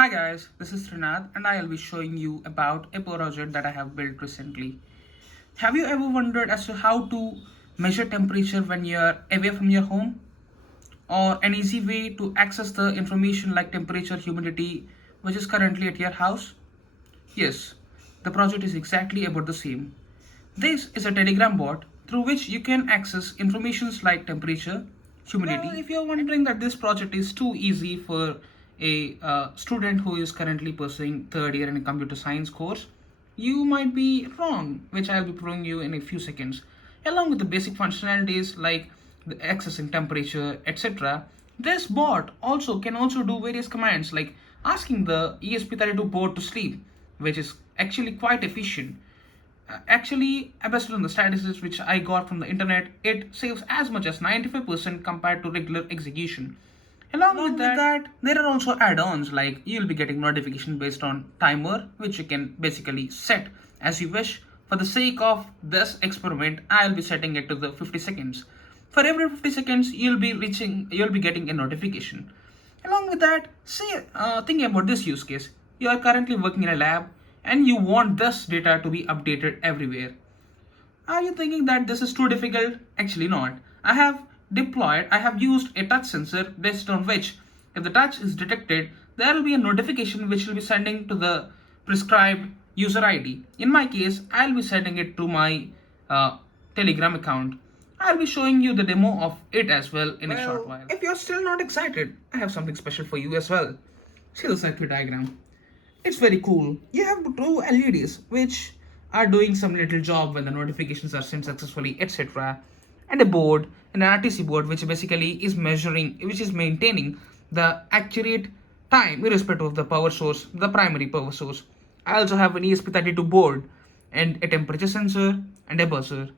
Hi guys, this is Trinath and I'll be showing you about a project that I have built recently. Have you ever wondered as to how to measure temperature when you're away from your home? Or an easy way to access the information like temperature, humidity, which is currently at your house? Yes, the project is exactly about the same. This is a Telegram bot through which you can access informations like temperature, humidity. Well, if you're wondering that this project is too easy for a student who is currently pursuing third year in a computer science course, you might be wrong, which I'll be proving you in a few seconds. Along with the basic functionalities like the accessing temperature, etc., this bot can also do various commands like asking the ESP32 board to sleep, which is actually quite efficient. Actually, based on the statistics which I got from the internet, it saves as much as 95% compared to regular execution. Along with that, there are also add-ons like you'll be getting notification based on timer, which you can basically set as you wish. For the sake of this experiment, I'll be setting it to the 50 seconds. For every 50 seconds, you'll be getting a notification. Along with that, thinking about this use case, you are currently working in a lab and you want this data to be updated everywhere. Are you thinking that this is too difficult? Actually not. I have used a touch sensor based on which if the touch is detected, there will be a notification which will be sending to the prescribed user ID. In my case, I'll be sending it to my Telegram account. I'll be showing you the demo of it as well in a short while. If you're still not excited, I have something special for you as well. See the circuit diagram. It's very cool. You have two LEDs which are doing some little job when the notifications are sent successfully, etc. And a board, an RTC board, which basically is which is maintaining the accurate time irrespective of the power source, the primary power source. I also have an ESP32 board and a temperature sensor and a buzzer.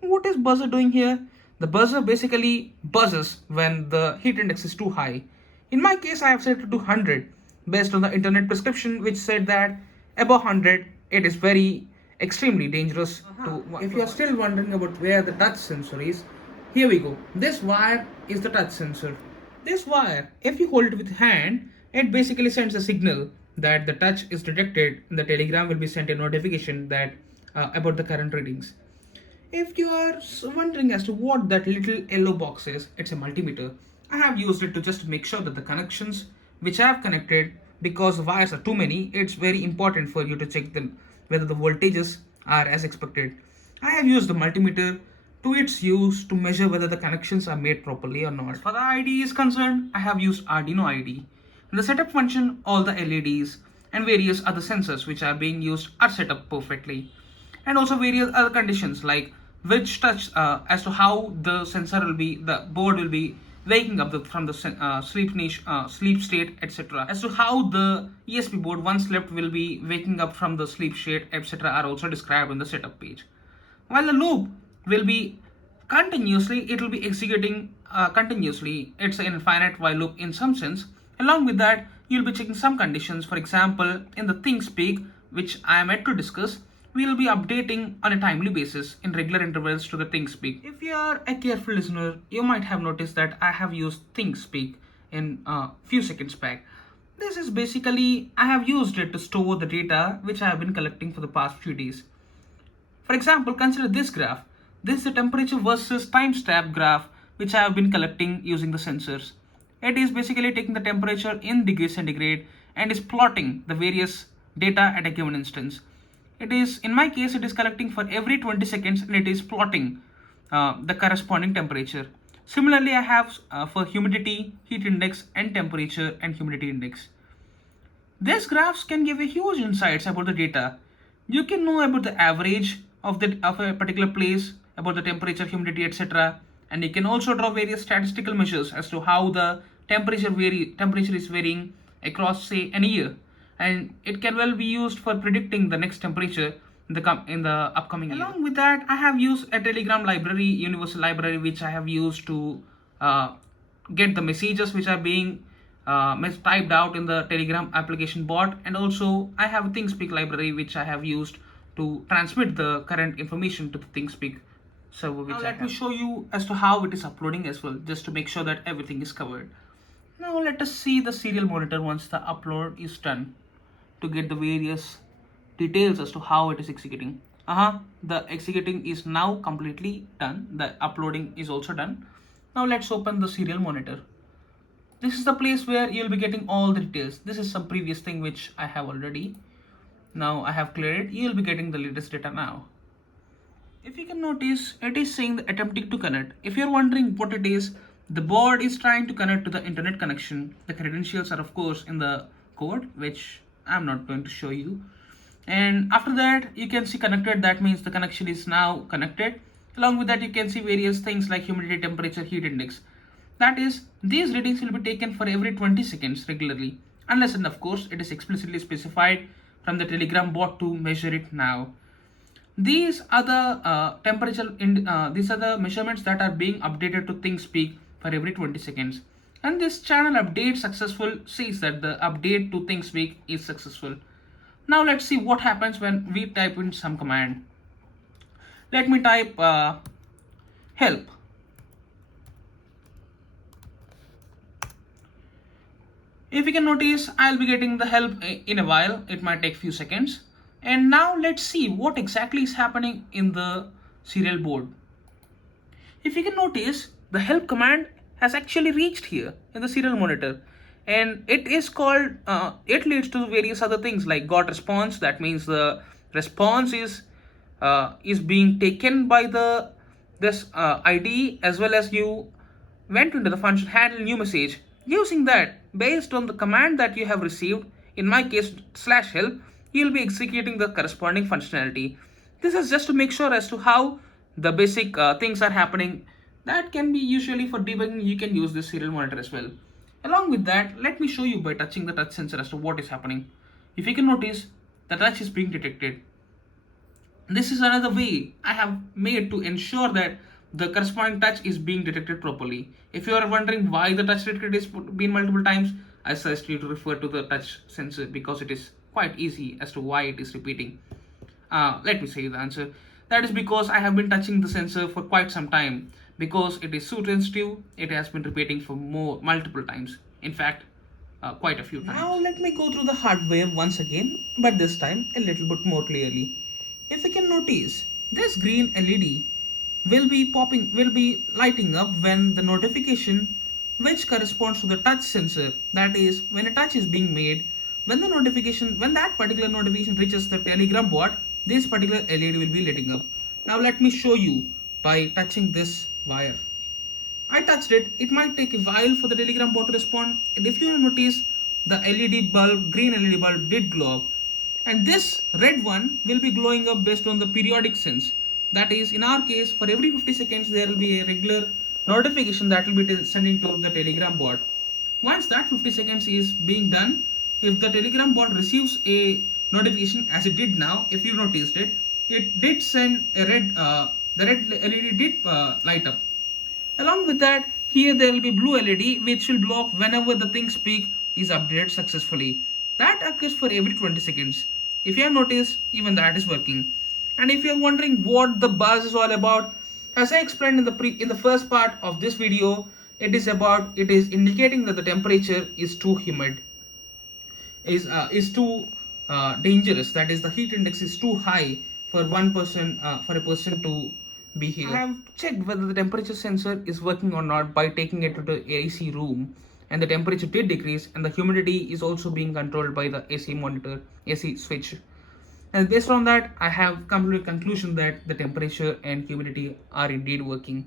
What is buzzer doing here? The buzzer basically buzzes when the heat index is too high. In my case, I have set it to 100 based on the internet prescription which said that above 100 it is very extremely dangerous to. If you are still wondering about where the touch sensor is, here we go. This wire is the touch sensor. This wire, if you hold it with hand, it basically sends a signal that the touch is detected and the telegram will be sent a notification that about the current readings. If you are wondering as to what that little yellow box is, it's a multimeter. I have used it to just make sure that the connections which I have connected, because the wires are too many, it's very important for you to check whether the voltages are as expected. I have used the multimeter to its use to measure whether the connections are made properly or not. As far the ID is concerned, I have used Arduino ID. In the setup function, all the LEDs and various other sensors which are being used are set up perfectly, and also various other conditions like which touch as to how the board will be waking up from the sleep state, etc. As to how the ESP board once slept will be waking up from the sleep state, etc. are also described on the setup page. While the loop will be it will be executing continuously. It's an infinite while loop in some sense. Along with that, you'll be checking some conditions. For example, in the Thingspeak, which I am yet to discuss, we will be updating on a timely basis in regular intervals to the Thingspeak. If you are a careful listener, you might have noticed that I have used Thingspeak in a few seconds back. This is basically, I have used it to store the data which I have been collecting for the past few days. For example, consider this graph. This is the temperature versus time step graph which I have been collecting using the sensors. It is basically taking the temperature in degrees centigrade and is plotting the various data at a given instance. In my case, it is collecting for every 20 seconds and it is plotting the corresponding temperature. Similarly, I have for humidity, heat index, and temperature and humidity index. These graphs can give you huge insights about the data. You can know about the average of a particular place, about the temperature, humidity, etc. And you can also draw various statistical measures as to how the temperature is varying across, say, an year. And it can well be used for predicting the next temperature in the upcoming year. Along with that, I have used a Telegram library, universal library, which I have used to get the messages which are being typed out in the Telegram application bot, and also I have a Thingspeak library which I have used to transmit the current information to the Thingspeak server. Now let me show you as to how it is uploading as well, just to make sure that everything is covered. Now let us see the serial monitor once the upload is done to get the various details as to how it is executing. The executing is now completely done. The uploading is also done. Now let's open the serial monitor. This is the place where you'll be getting all the details. This is some previous thing which I have already. Now I have cleared it. You'll be getting the latest data now. If you can notice, it is saying the attempting to connect. If you're wondering what it is, the board is trying to connect to the internet connection. The credentials are of course in the code, which I'm not going to show you. And after that, you can see connected. That means the connection is now connected. Along with that, you can see various things like humidity, temperature, heat index. That is, these readings will be taken for every 20 seconds regularly, unless and of course it is explicitly specified from the Telegram bot to measure it now. These are the these are the measurements that are being updated to Thingspeak for every 20 seconds. And this channel update successful says that the update to Thingspeak is successful. Now let's see what happens when we type in some command. Let me type help. If you can notice, I'll be getting the help in a while. It might take few seconds. And now let's see what exactly is happening in the serial board. If you can notice, the help command has actually reached here in the serial monitor, and it is called it leads to various other things like got response. That means the response is being taken by the this ID, as well as you went into the function handle new message. Using that, based on the command that you have received, in my case slash help, you'll be executing the corresponding functionality. This is just to make sure as to how the basic things are happening. That can be usually for debugging. You can use this serial monitor as well. Along with that, let me show you by touching the touch sensor as to what is happening. If you can notice, the touch is being detected. This is another way I have made to ensure that the corresponding touch is being detected properly. If you are wondering why the touch detected is been multiple times, I suggest you to refer to the touch sensor because it is quite easy as to why it is repeating. Let me say the answer. That is because I have been touching the sensor for quite some time. Because it is so sensitive, it has been repeating for multiple times. In fact, quite a few times. Now let me go through the hardware once again, but this time a little bit more clearly. If you can notice, this green LED will be lighting up when the notification which corresponds to the touch sensor, that is when a touch is being made, when that particular notification reaches the Telegram bot, this particular LED will be lighting up. Now let me show you by touching this wire. I touched it. It might take a while for the Telegram bot to respond, and if you notice, the green LED bulb did glow up, and this red one will be glowing up based on the periodic sense. That is, in our case, for every 50 seconds there will be a regular notification that will be sending to the Telegram bot. Once that 50 seconds is being done, if the Telegram bot receives a notification, as it did now, if you noticed it, it did send a the red LED did light up. Along with that, here there will be blue LED which will blow up whenever the Thingspeak is updated successfully. That occurs for every 20 seconds. If you have noticed, even that is working. And if you are wondering what the buzz is all about, as I explained in the first part of this video, it is indicating that the temperature is too humid, is too dangerous. That is, the heat index is too high for a person to be here. I have checked whether the temperature sensor is working or not by taking it to the AC room, and the temperature did decrease, and the humidity is also being controlled by the AC switch. And based on that, I have come to a conclusion that the temperature and humidity are indeed working.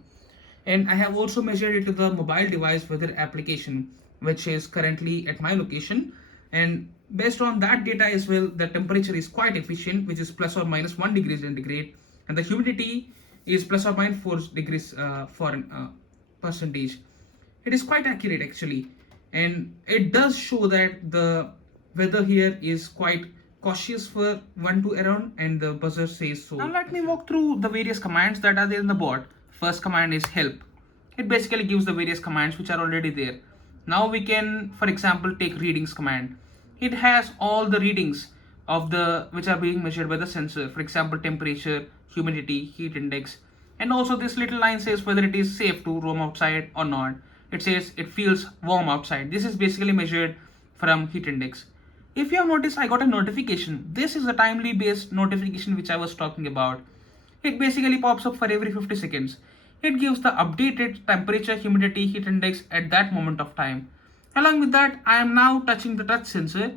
And I have also measured it to the mobile device weather application, which is currently at my location. And based on that data as well, the temperature is quite efficient, which is plus or minus 1 degree centigrade, and the humidity is plus or minus 4 degrees for percentage. It is quite accurate actually, and it does show that the weather here is quite cautious for 1 to around, and the buzzer says so. Now let me walk through the various commands that are there in the bot. First command is help. It basically gives the various commands which are already there. Now we can, for example, take readings command. It has all the readings of which are being measured by the sensor. For example, temperature, humidity, heat index, and also this little line says whether it is safe to roam outside or not. it says it feels warm outside. This is basically measured from heat index. If you have noticed, I got a notification. This is a timely based notification which I was talking about. It basically pops up for every 50 seconds. It gives the updated temperature, humidity, heat index at that moment of time. Along with that, I am now touching the touch sensor.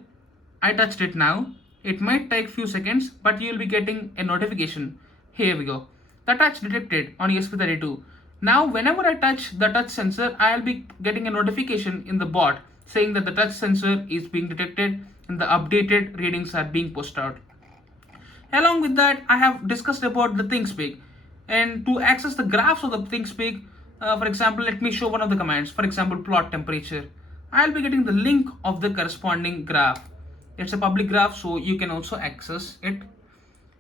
I touched it now. It might take few seconds, but you will be getting a notification. Here we go. The touch detected on ESP32. Now, whenever I touch the touch sensor, I will be getting a notification in the bot saying that the touch sensor is being detected and the updated readings are being pushed out. Along with that, I have discussed about the Thingspeak. And to access the graphs of the Thingspeak, for example, let me show one of the commands. For example, plot temperature. I'll be getting the link of the corresponding graph. It's a public graph, so you can also access it.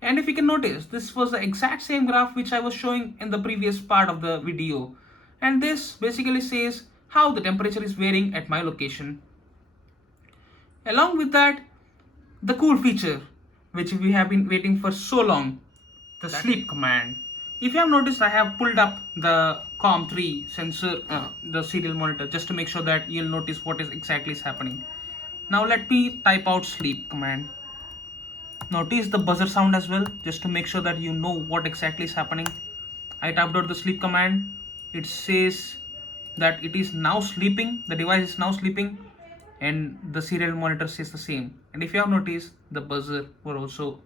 And if you can notice, this was the exact same graph which I was showing in the previous part of the video. And this basically says how the temperature is varying at my location. Along with that, the cool feature which we have been waiting for so long, the sleep command. If you have noticed, I have pulled up the COM3 sensor, the serial monitor, just to make sure that you'll notice what is exactly is happening. Now let me type out sleep command. Notice the buzzer sound as well, just to make sure that you know what exactly is happening. I typed out the sleep command. It says that it is now sleeping, the device is now sleeping, and the serial monitor says the same. And if you have noticed, the buzzer also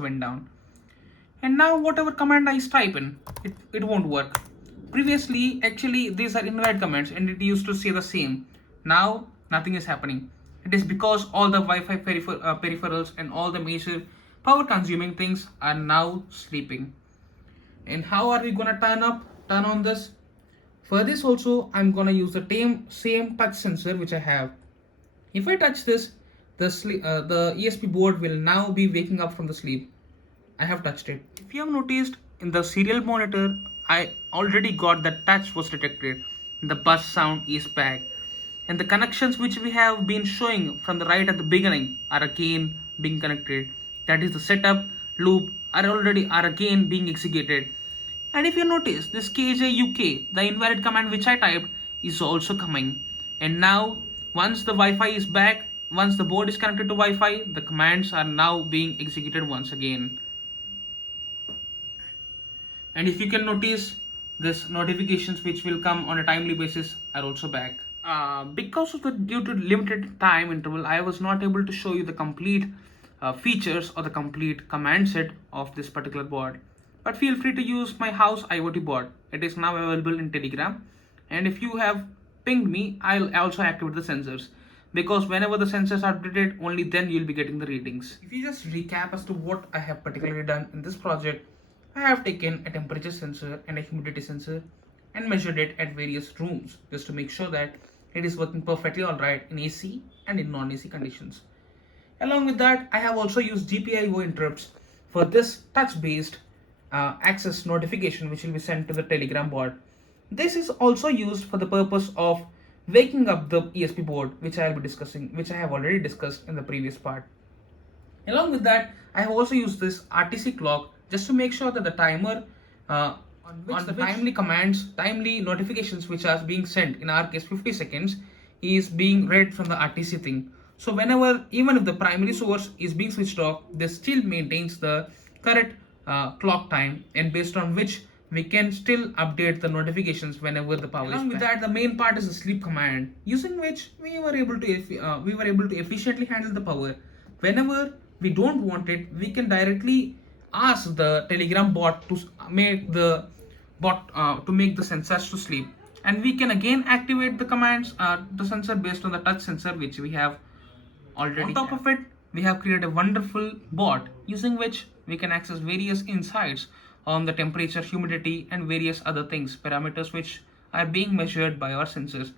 went down. And now whatever command I type in, it won't work. Previously, actually, these are invalid commands and it used to say the same. Now nothing is happening. It is because all the Wi-Fi peripherals and all the major power consuming things are now sleeping. And how are we gonna turn on this? For this also, I'm gonna use the same touch sensor which I have. If I touch this, the ESP board will now be waking up from the sleep. I have touched it. If you have noticed, in the serial monitor, I already got that touch was detected. The buzz sound is back. And the connections which we have been showing from the right at the beginning are again being connected. That is, the setup loop are again being executed. And if you notice, this KJUK, the invalid command which I typed, is also coming. And now, once the Wi-Fi is back, once the board is connected to Wi-Fi, the commands are now being executed once again. And if you can notice, this notifications which will come on a timely basis are also back. Because of the due to limited time interval, I was not able to show you the complete features or the complete command set of this particular board. But feel free to use my house IoT board. It is now available in Telegram. And if you have pinged me, I'll also activate the sensors. Because whenever the sensors are updated, only then you'll be getting the readings. If you just recap as to what I have particularly done in this project, I have taken a temperature sensor and a humidity sensor and measured it at various rooms just to make sure that it is working perfectly alright in AC and in non-AC conditions. Along with that, I have also used GPIO interrupts for this touch-based access notification which will be sent to the Telegram board. This is also used for the purpose of waking up the ESP board, which I have already discussed in the previous part. Along with that, I have also used this RTC clock just to make sure that the timer timely notifications which are being sent, in our case 50 seconds, is being read from the RTC thing. So whenever, even if the primary source is being switched off, this still maintains the correct clock time, and based on which we can still update the notifications whenever the power is back. Along with that, the main part is the sleep command, using which we were able to efficiently handle the power. Whenever we don't want it, we can directly ask the Telegram bot to make the sensors to sleep, and we can again activate the commands, the sensor based on the touch sensor which we have already. On top of it, we have created a wonderful bot using which we can access various insights on the temperature, humidity, and various other things, parameters which are being measured by our sensors.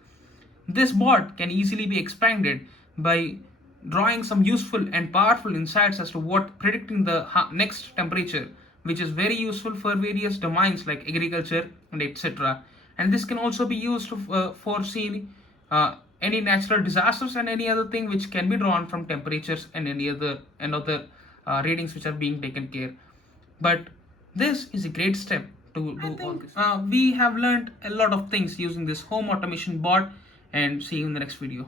This bot can easily be expanded by drawing some useful and powerful insights as to what predicting the next temperature, which is very useful for various domains like agriculture and etc. And this can also be used to foresee any natural disasters and any other thing which can be drawn from temperatures and any other readings which are being taken care. But this is a great step to do all this. We have learned a lot of things using this home automation bot, and see you in the next video.